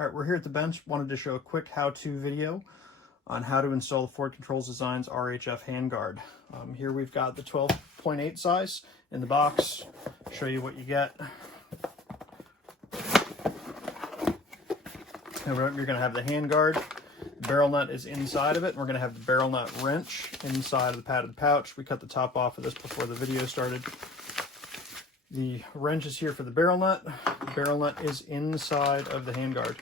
All right, we're here at the bench. Wanted to show a quick how-to video on how to install the Forward Controls Design's RHF Handguard. Here we've got the 12.8 size in the box. Show you what you get. And you're going to have the handguard. The barrel nut is inside of it. We're going to have the barrel nut wrench inside of the padded pouch. We cut the top off of this before the video started. The wrench is here for the barrel nut. The barrel nut is inside of the handguard.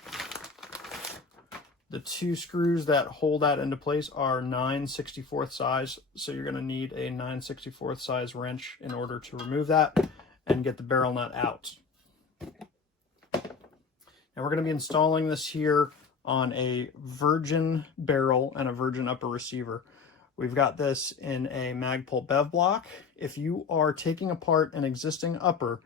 The two screws that hold that into place are 9/64 size, so you're going to need a 9/64 size wrench in order to remove that and get the barrel nut out. And we're going to be installing this here on a virgin barrel and a virgin upper receiver. We've got this in a Magpul bev block. If you are taking apart an existing upper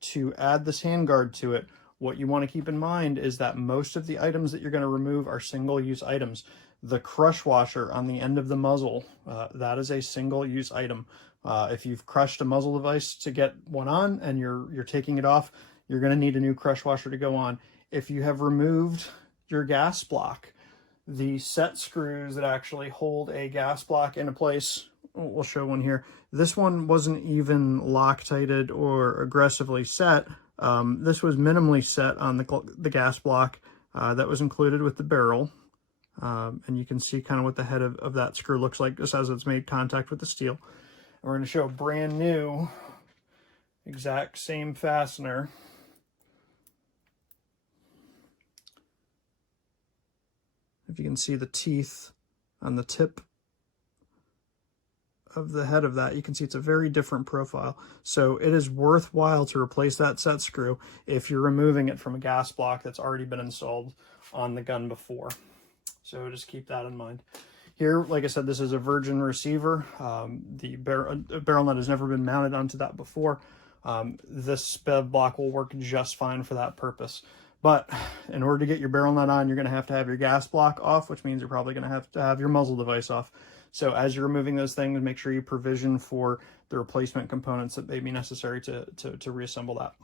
to add this handguard to it, what you want to keep in mind is that most of the items that you're going to remove are single-use items. The crush washer on the end of the muzzle, that is a single-use item. If you've crushed a muzzle device to get one on and you're taking it off, you're going to need a new crush washer to go on. If you have removed your gas block, the set screws that actually hold a gas block into place, we'll show one here. This one wasn't even Loctited or aggressively set. This was minimally set on the gas block that was included with the barrel. And you can see kind of what the head of that screw looks like just as it's made contact with the steel. And we're going to show a brand new, exact same fastener. If you can see the teeth on the tip of the head of that, you can see it's a very different profile. So it is worthwhile to replace that set screw if you're removing it from a gas block that's already been installed on the gun before. So just keep that in mind. Here, like I said, this is a virgin receiver. The barrel nut has never been mounted onto that before. This bev block will work just fine for that purpose. But in order to get your barrel nut on, you're going to have your gas block off, which means you're probably going to have your muzzle device off. So as you're removing those things, make sure you provision for the replacement components that may be necessary to reassemble that.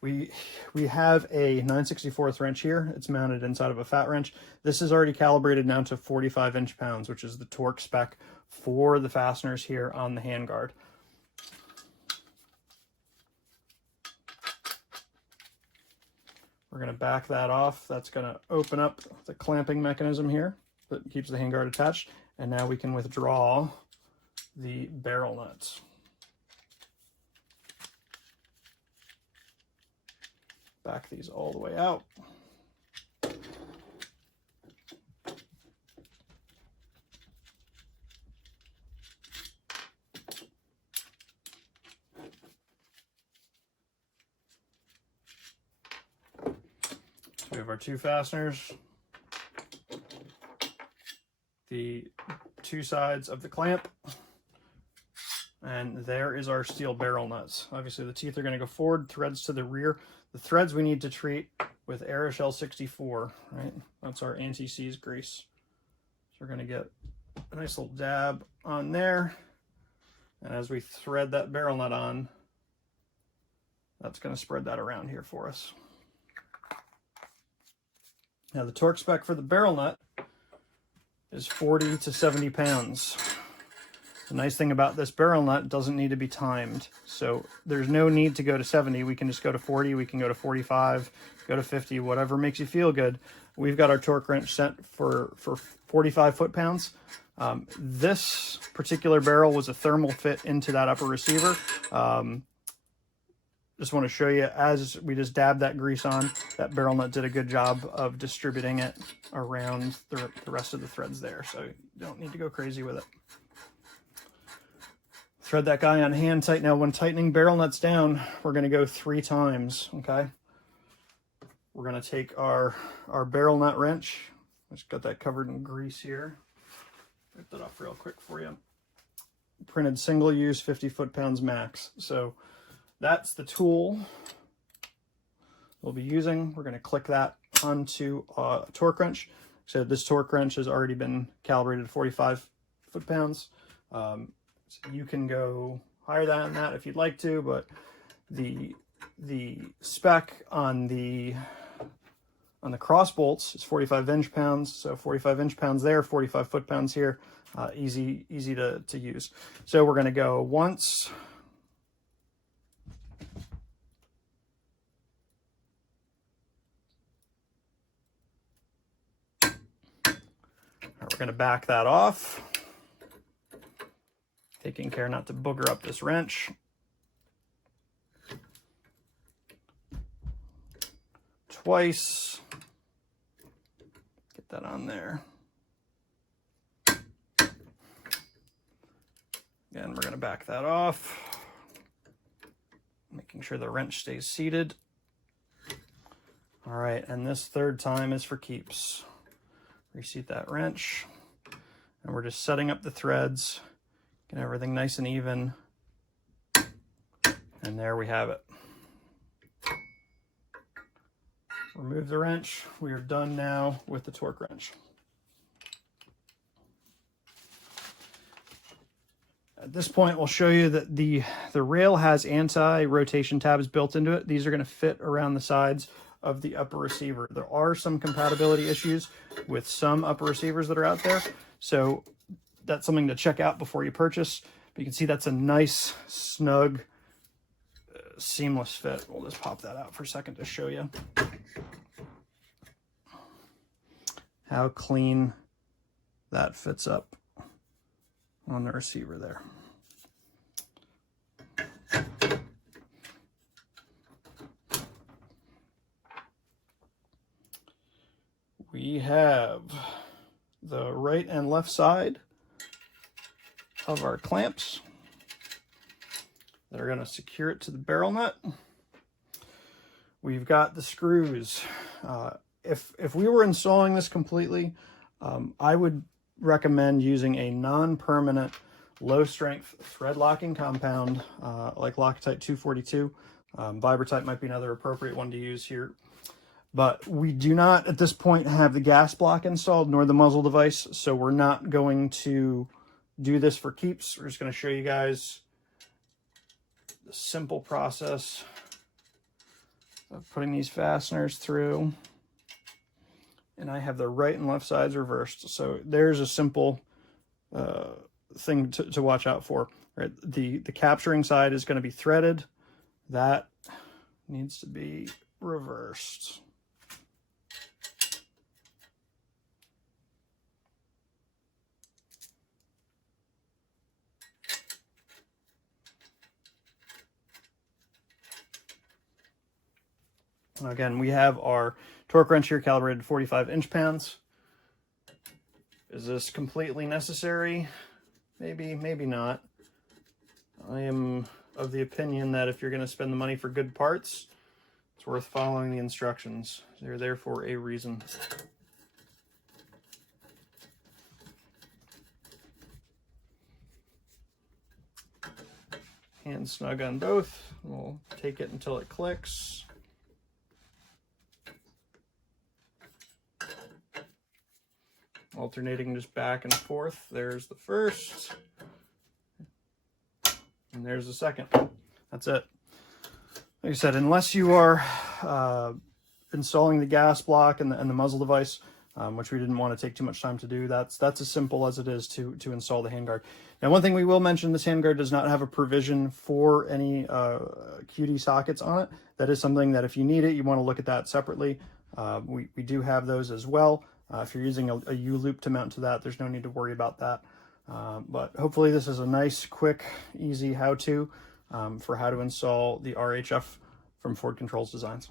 We have a 9/64 wrench here. It's mounted inside of a fat wrench. This is already calibrated now to 45 inch-pounds, which is the torque spec for the fasteners here on the handguard. We're going to back that off. That's going to open up the clamping mechanism here that keeps the handguard attached. And now we can withdraw the barrel nuts. Back these all the way out. We have our two fasteners, the two sides of the clamp, and there is our steel barrel nuts. Obviously the teeth are going to go forward, threads to the rear. The threads we need to treat with Aeroshell 64, right? That's our anti-seize grease. So we're going to get a nice little dab on there, and as we thread that barrel nut on, that's going to spread that around here for us. Now the torque spec for the barrel nut is 40 to 70 pounds. The nice thing about this barrel nut doesn't need to be timed. So there's no need to go to 70. We can just go to 40, we can go to 45, go to 50, whatever makes you feel good. We've got our torque wrench set for 45 foot-pounds. This particular barrel was a thermal fit into that upper receiver. Just want to show you, as we just dabbed that grease on, that barrel nut did a good job of distributing it around the rest of the threads there. So you don't need to go crazy with it. Thread that guy on hand tight. Now when tightening barrel nuts down, we're going to go 3 times, okay? We're going to take our barrel nut wrench. Just got that covered in grease here. Get that off real quick for you. Printed single use, 50 foot-pounds max. So that's the tool we'll be using. We're going to click that onto a torque wrench. So this torque wrench has already been calibrated to 45 foot-pounds. So you can go higher than that if you'd like to, but the spec on the on the cross bolts is 45 inch-pounds. So 45 inch-pounds there, 45 foot-pounds here. Easy to use. So we're going to go once. We're going to back that off, taking care not to booger up this wrench. Twice. Get that on there. Again, we're going to back that off, making sure the wrench stays seated. All right, and this third time is for keeps. Reseat that wrench, and we're just setting up the threads, get everything nice and even, and there we have it. Remove the wrench. We are done now with the torque wrench. At this point, we'll show you that the rail has anti-rotation tabs built into it. These are going to fit around the sides of the upper receiver. There are some compatibility issues with some upper receivers that are out there, so that's something to check out before you purchase. But you can see that's a nice, snug, seamless fit. We'll just pop that out for a second to show you how clean that fits up on the receiver there. We have the right and left side of our clamps that are going to secure it to the barrel nut. We've got the screws. If we were installing this completely, I would recommend using a non-permanent, low-strength thread locking compound like Loctite 242. Vibratite might be another appropriate one to use here. But we do not, at this point, have the gas block installed, nor the muzzle device, so we're not going to do this for keeps. We're just going to show you guys the simple process of putting these fasteners through. And I have the right and left sides reversed, so there's a simple thing to watch out for. Right? The capturing side is going to be threaded. That needs to be reversed. Again, we have our torque wrench here calibrated 45 inch-pounds. Is this completely necessary? Maybe, maybe not. I am of the opinion that if you're going to spend the money for good parts, it's worth following the instructions. They're there for a reason. Hand snug on both. We'll take it until it clicks. Alternating just back and forth. There's the first, and there's the second. That's it. Like I said, unless you are installing the gas block and the muzzle device, which we didn't want to take too much time to do, that's as simple as it is to install the handguard. Now, one thing we will mention, this handguard does not have a provision for any QD sockets on it. That is something that if you need it, you want to look at that separately. We do have those as well. If you're using a U-loop to mount to that, there's no need to worry about that. But hopefully this is a nice, quick, easy how-to for how to install the RHF from Forward Controls Designs.